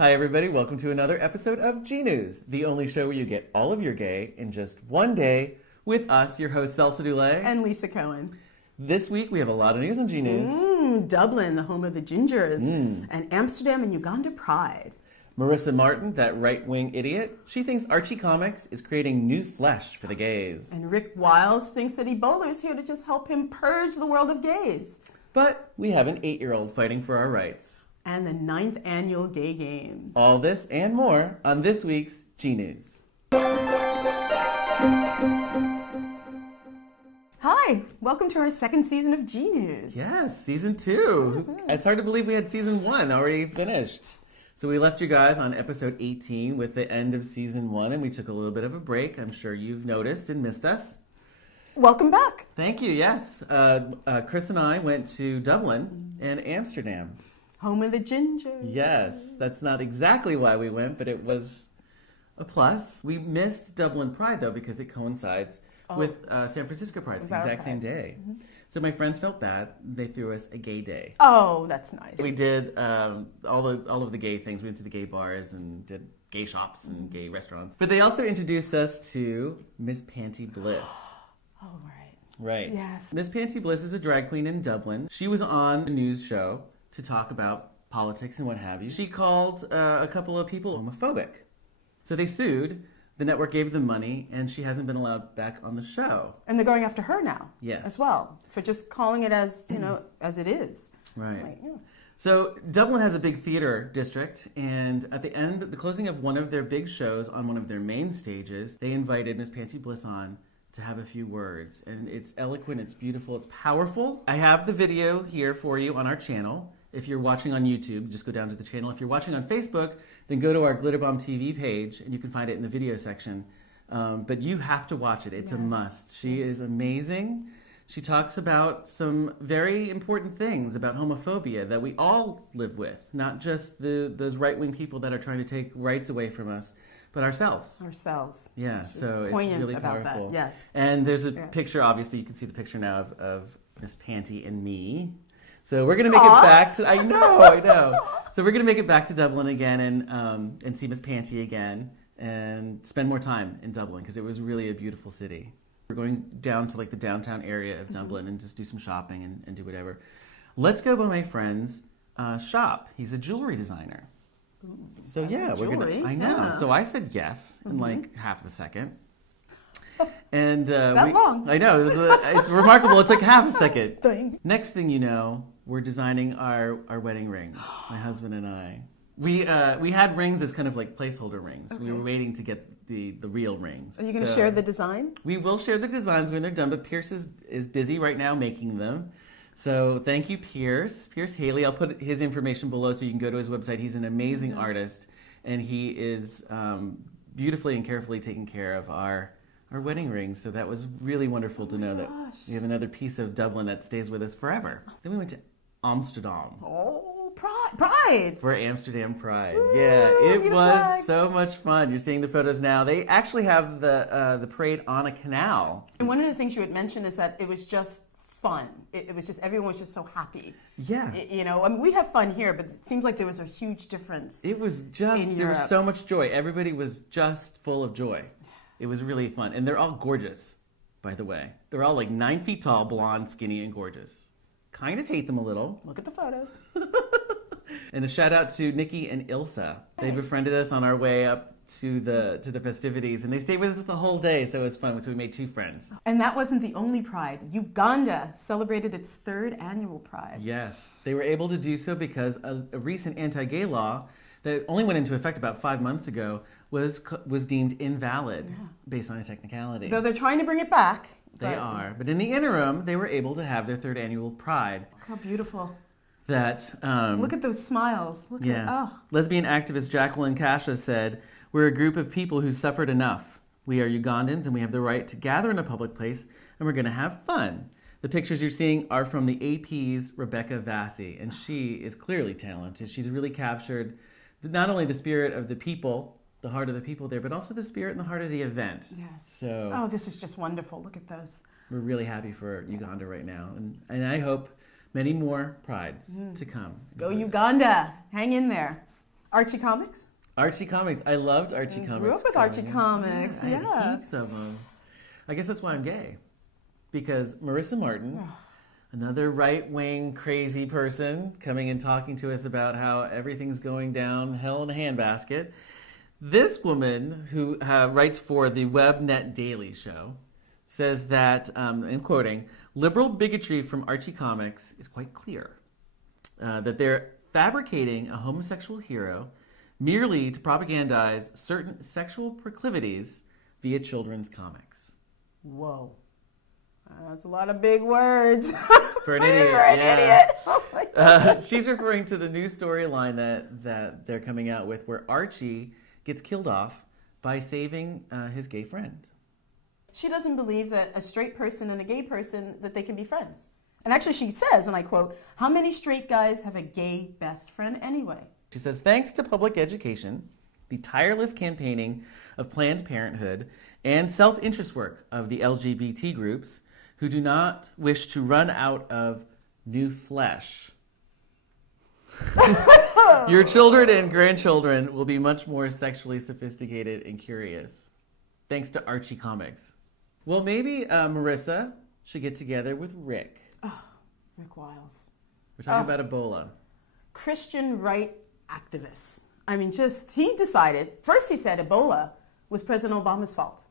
Hi everybody, welcome to another episode of GNews, the only show where you get all of your gay in just one day with us, your hosts Celso, Dulay and Lisa Cohen. This week we have a lot of news on GNews. Dublin, the home of the Gingers, and Amsterdam and Uganda Pride. Marissa Martin, that right-wing idiot, she thinks Archie Comics is creating new flesh for the gays. And Rick Wiles thinks that Ebola is here to just help him purge the world of gays. But we have an 8-year-old fighting for our rights. And the 9th annual Gay Games. All this and more on this week's GNews. Hi, welcome to our second season of GNews. Yes, season 2. It's hard to believe we had season 1 already finished. So we left you guys on episode 18 with the end of season 1, and we took a little bit of a break. I'm sure you've noticed and missed us. Welcome back. Thank you, yes. Chris and I went to Dublin and Amsterdam. Home of the Gingers. Yes, that's not exactly why we went, but it was a plus. We missed Dublin Pride, though, because it coincides with San Francisco Pride. It's the exact same day. So my friends felt bad. They threw us a gay day. Oh, that's nice. We did all of the gay things. We went to the gay bars and did gay shops and gay restaurants. But they also introduced us to Miss Panty Bliss. Oh, right. Right. Yes. Miss Panty Bliss is a drag queen in Dublin. She was on a news show to talk about politics and what have you. She called a couple of people homophobic. So they sued. The network gave them money, and she hasn't been allowed back on the show. And they're going after her now. Yes. As well, for just calling it as, as it is. Right. Like, yeah. So Dublin has a big theater district, and at the end, the closing of one of their big shows on one of their main stages, they invited Miss Panty Bliss on to have a few words. And it's eloquent, it's beautiful, it's powerful. I have the video here for you on our channel. If you're watching on YouTube, just go down to the channel. If you're watching on Facebook, then go to our Glitterbomb TV page, and you can find it in the video section. But you have to watch it. It's a must. She is amazing. She talks about some very important things about homophobia that we all live with, not just those right-wing people that are trying to take rights away from us, but ourselves. Ourselves. Yeah, She's so it's poignant really about powerful. that. Yes. And there's a picture, obviously, you can see the picture now of Miss Panty and me. So we're gonna make it back to. I know. So we're gonna make it back to Dublin again and see Miss Panty again and spend more time in Dublin because it was really a beautiful city. We're going down to like the downtown area of Dublin and just do some shopping and do whatever. Let's go by my friend's shop. He's a jewelry designer. Ooh, so yeah, we're gonna. I know. Yeah. So I said yes in like half a second. And that long. I know, it's remarkable. It took half a second. Dang. Next thing you know, we're designing our wedding rings, my husband and I. We had rings as kind of like placeholder rings. Okay. We were waiting to get the real rings. Are you going to share the design? We will share the designs when they're done, but Pierce is busy right now making them. So thank you, Pierce. Pierce Haley. I'll put his information below so you can go to his website. He's an amazing artist, and he is beautifully and carefully taking care of our wedding rings. So that was really wonderful to know that we have another piece of Dublin that stays with us forever. Then we went to Amsterdam. Oh, Pride! For Amsterdam Pride. Ooh, yeah, it was flag. so much fun. You're seeing the photos now. They actually have the parade on a canal. And one of the things you had mentioned is that it was just fun. It was just, everyone was just so happy. Yeah. I mean, we have fun here, but it seems like there was a huge difference. It was just, there was so much joy. Everybody was just full of joy. It was really fun. And they're all gorgeous, by the way. They're all like 9 feet tall, blonde, skinny, and gorgeous. Kind of hate them a little. Look at the photos. And a shout out to Nikki and Ilsa. They befriended us on our way up to the festivities, and they stayed with us the whole day, so it was fun. So we made 2 friends. And that wasn't the only Pride. Uganda celebrated its 3rd annual Pride. Yes, they were able to do so because a recent anti-gay law that only went into effect about 5 months ago was deemed invalid based on a technicality. Though they're trying to bring it back. They are. But in the interim, they were able to have their 3rd annual Pride. Look how beautiful. That look at those smiles. Look at Lesbian activist Jacqueline Kasha said, "We're a group of people who suffered enough. We are Ugandans and we have the right to gather in a public place and we're going to have fun." The pictures you're seeing are from the AP's Rebecca Vassie, and she is clearly talented. She's really captured not only the spirit of the people, the heart of the people there, but also the spirit and the heart of the event. Yes. So, oh, this is just wonderful. Look at those. We're really happy for Uganda right now, and I hope many more prides to come. Go Uganda. Hang in there. Archie Comics. Archie Comics. I loved Archie Comics. Grew up with Archie Comics. I Yeah. had heaps of them. I guess that's why I'm gay. Because Marissa Martin, another right-wing crazy person, coming and talking to us about how everything's going down hell in a handbasket. This woman, who writes for the WebNet Daily Show, says that, I'm quoting, liberal bigotry from Archie Comics is quite clear. That they're fabricating a homosexual hero merely to propagandize certain sexual proclivities via children's comics. Whoa. That's a lot of big words. For an idiot. For an idiot. Oh my God. She's referring to the new storyline that they're coming out with where Archie gets killed off by saving his gay friend. She doesn't believe that a straight person and a gay person, that they can be friends. And actually she says, and I quote, "How many straight guys have a gay best friend anyway?" She says, thanks to public education, the tireless campaigning of Planned Parenthood, and self-interest work of the LGBT groups who do not wish to run out of new flesh, your children and grandchildren will be much more sexually sophisticated and curious. Thanks to Archie Comics. Well, maybe Marissa should get together with Rick. Oh, Rick Wiles. We're talking about Ebola. Christian right activists. I mean, he decided, first he said Ebola was President Obama's fault.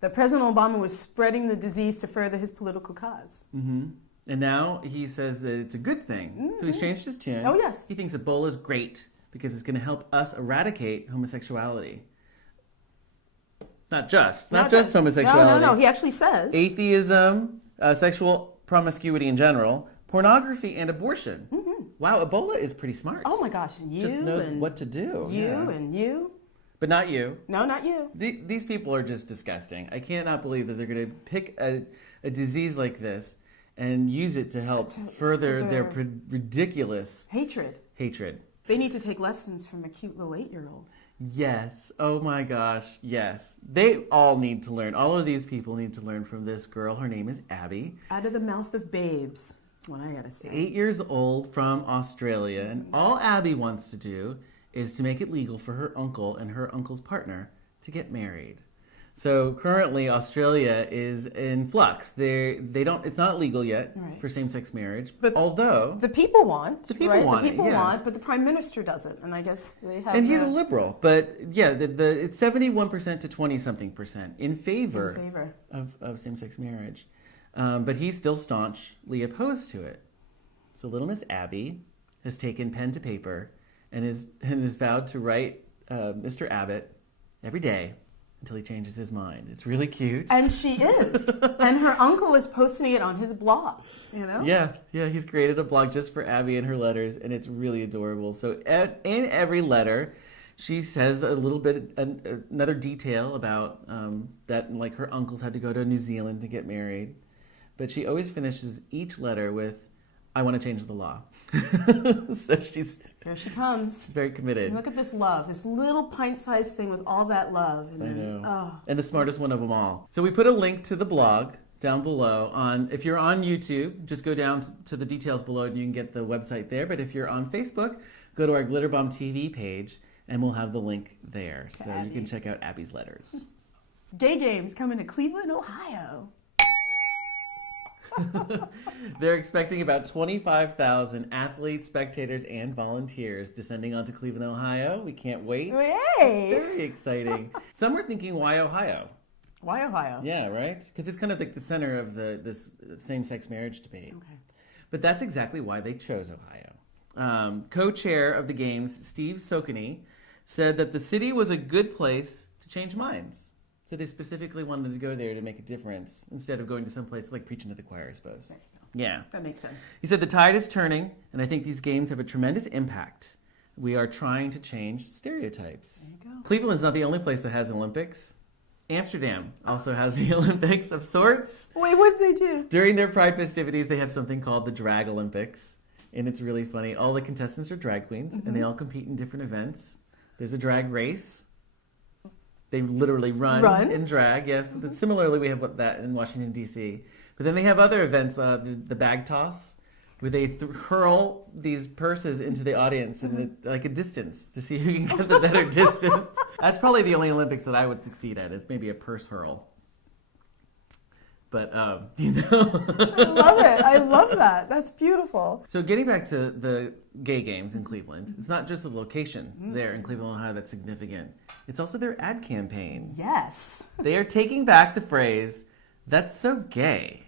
That President Obama was spreading the disease to further his political cause. Mm-hmm. And now he says that it's a good thing. Mm-hmm. So he's changed his tune. Oh, yes. He thinks Ebola is great because it's going to help us eradicate homosexuality. Not just homosexuality. No. He actually says atheism, sexual promiscuity in general, pornography, and abortion. Mm-hmm. Wow, Ebola is pretty smart. Oh my gosh, just knows what to do. You. But not you. No, not you. These people are just disgusting. I cannot believe that they're going to pick a disease like this and use it to help further their ridiculous hatred. They need to take lessons from a cute little 8-year-old. Yes. Oh my gosh. Yes. They all need to learn. All of these people need to learn from this girl. Her name is Abbey. Out of the mouth of babes. That's what I gotta say. 8 years old from Australia. And all Abbey wants to do is to make it legal for her uncle and her uncle's partner to get married. So currently Australia is in flux. It's not legal yet for same-sex marriage. But although the people want. The people want. The people want, but the Prime Minister doesn't. And I guess they have. And he's a liberal. But yeah, it's 71% to 20-something% in favor of same-sex marriage. But he's still staunchly opposed to it. So little Miss Abbey has taken pen to paper and is vowed to write Mr. Abbott every day until he changes his mind. It's really cute. And she is. And her uncle is posting it on his blog, you know? Yeah, he's created a blog just for Abbey and her letters, and it's really adorable. So in every letter, she says a little bit, another detail about that, like her uncles had to go to New Zealand to get married. But she always finishes each letter with, "I want to change the law." So here she comes. She's very committed. And look at this love, this little pint-sized thing with all that love. And I know. And the smartest one of them all. So we put a link to the blog down below. If you're on YouTube, just go down to the details below and you can get the website there. But if you're on Facebook, go to our Glitter Bomb TV page and we'll have the link there. So you can check out Abby's letters. Gay Games coming to Cleveland, Ohio. They're expecting about 25,000 athletes, spectators, and volunteers descending onto Cleveland, Ohio. We can't wait. Yay! It's very exciting. Some are thinking, why Ohio? Why Ohio? Yeah, right? Because it's kind of like the center of this same-sex marriage debate. Okay. But that's exactly why they chose Ohio. Co-chair of the games, Steve Sokony, said that the city was a good place to change minds. So they specifically wanted to go there to make a difference instead of going to some place like preaching to the choir, I suppose. There you go. Yeah. That makes sense. He said the tide is turning, and I think these games have a tremendous impact. We are trying to change stereotypes. There you go. Cleveland's not the only place that has Olympics. Amsterdam also has the Olympics of sorts. Wait, what did they do? During their Pride festivities, they have something called the Drag Olympics, and it's really funny. All the contestants are drag queens, and they all compete in different events. There's a drag race. They literally run in drag, yes. Similarly, we have that in Washington, D.C. But then they have other events, the bag toss, where they hurl these purses into the audience in like a distance to see who can get the better distance. That's probably the only Olympics that I would succeed at, is maybe a purse hurl. But, you know. I love it. I love that. That's beautiful. So getting back to the gay games in Cleveland, it's not just the location there in Cleveland, Ohio that's significant. It's also their ad campaign. Yes. They are taking back the phrase, "That's so gay,"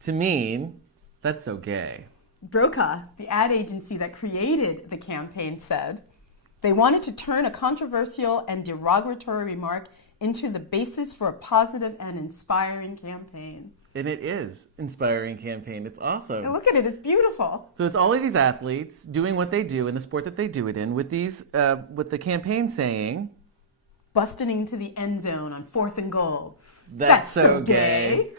to mean, "That's so gay." Brokaw, the ad agency that created the campaign, said they wanted to turn a controversial and derogatory remark into the basis for a positive and inspiring campaign. And it is inspiring campaign. It's awesome. And look at it, it's beautiful. So it's all of these athletes doing what they do in the sport that they do it in, with these, with the campaign saying, Busting into the end zone on 4th and goal. "That's so gay."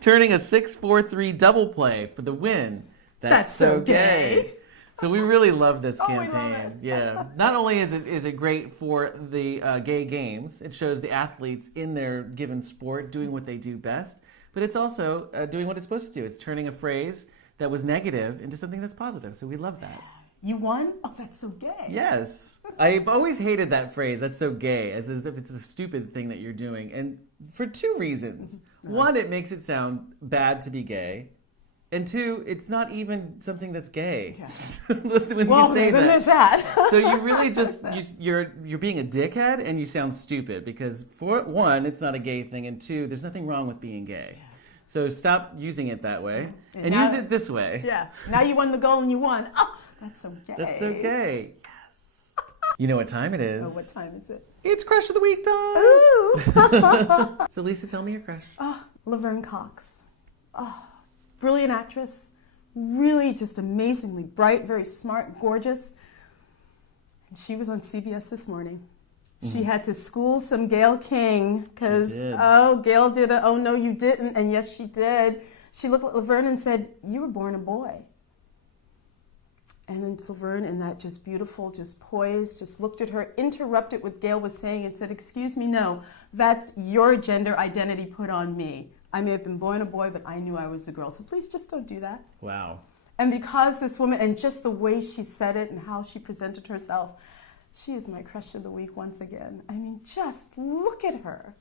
Turning a 6-4-3 double play for the win. That's so gay. So we really love this campaign. We love it. Yeah. Not only is it great for the gay games, it shows the athletes in their given sport doing what they do best, but it's also doing what it's supposed to do. It's turning a phrase that was negative into something that's positive. So we love that. You won? Oh, that's so gay. Yes. I've always hated that phrase, "That's so gay," as if it's a stupid thing that you're doing. And for two reasons. One, it makes it sound bad to be gay. And two, it's not even something that's gay. Yes. When Well, you say then that. there's that. So you really just, you're being a dickhead, and you sound stupid, because for one, it's not a gay thing, and two, there's nothing wrong with being gay. So stop using it that way, and now- use it this way. Yeah. Now you won the goal and you won. Oh, that's so gay. That's so gay. Yes. You know what time it is? Oh, what time is it? It's Crush of the Week time. Ooh. So Lisa, tell me your crush. Oh, Laverne Cox. Oh, brilliant actress. Really just amazingly bright, very smart, gorgeous. And she was on CBS this morning. She had to school some Gayle King because, She did. oh, Gayle did a, "Oh, no, you didn't." And yes, she did. She looked at Laverne and said, "You were born a boy." And then Laverne, in that just beautiful, just poised, just looked at her, interrupted what Gayle was saying and said, "Excuse me, no, that's your gender identity put on me. I may have been born a boy, but I knew I was a girl. So please just don't do that." Wow. And because this woman, and just the way she said it and how she presented herself, she is my crush of the week once again. I mean, just look at her.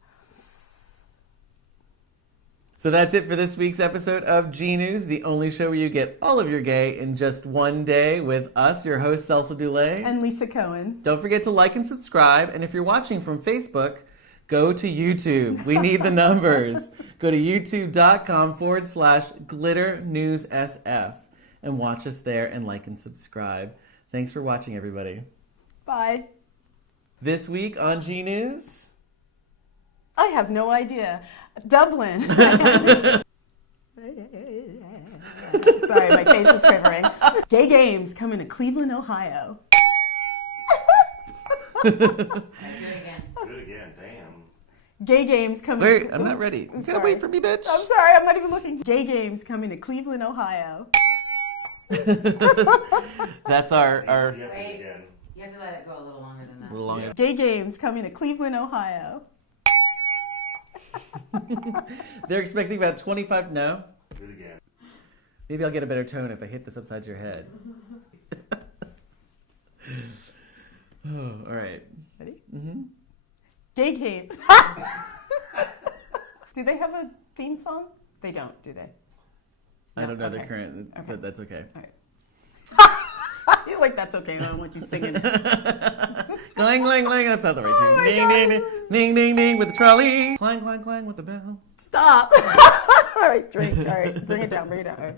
So that's it for this week's episode of GNews, the only show where you get all of your gay in just one day with us, your host, Celso Dulay. And Lisa Cohen. Don't forget to like and subscribe. And if you're watching from Facebook, go to YouTube. We need the numbers. Go to youtube.com/glitternewssf and watch us there and like and subscribe. Thanks for watching, everybody. Bye. This week on GNews. I have no idea. Dublin. Sorry, my face is quivering. Gay games coming to Cleveland, Ohio. Do it again. Damn. Gay games coming. Wait, I'm not ready. You gotta sorry. wait for me, bitch. I'm sorry, I'm not even looking. Gay games coming to Cleveland, Ohio. That's our You have to do it Wait. again. You have to let it go a little longer than that. little longer. Gay games coming to Cleveland, Ohio. They're expecting about 25. No. Do it again. Maybe I'll get a better tone if I hit this upside your head. Oh, all right. Ready? Mm-hmm. Gay game. Do they have a theme song? They don't, do they? I don't know the okay. current, Okay. but that's okay. All right. He's like, "That's okay. I don't want you singing it." Clang, clang, clang. That's not the right Oh tune. my Ding, God. ding, ding, ding, ding, ding with the trolley. Clang, clang, clang with the bell. Stop. All right, drink. All right, bring it down. Bring it down. All right.